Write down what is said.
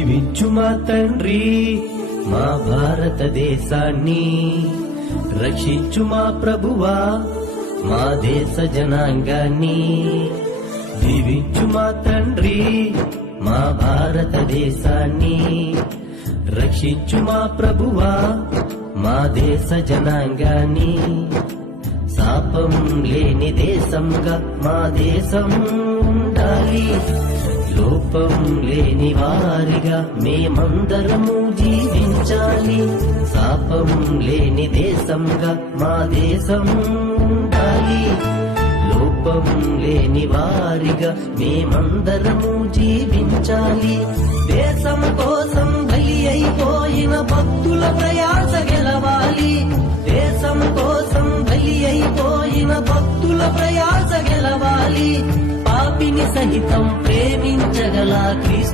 దీవించు మా తండ్రి మా భారతదేశాన్ని, రక్షించు మా ప్రభువా మా దేశ జనాంగాన్ని. దీవించు మా తండ్రి మా భారతదేశాన్ని, రక్షించు మా ప్రభువా మా దేశ జనాంగాన్ని. శాపం లేని దేశంగా మా దేశం ఉండాలి, లోపం లేని వారిగా మేమందరము జీవించాలి. శాపం లేని దేశంగా మా దేశం ఉండాలి, లోపం లేని వారిగా మేమందరము జీవించాలి. దేశం కోసం బలి అయిపోయిన భక్తుల ప్రయాస గెలవాలి, దేశం కోసం బలి అయిపోయిన భక్తుల ప్రయాస గెలవాలి. పాపిని సహితం ప్రేమించగల క్రీస్తు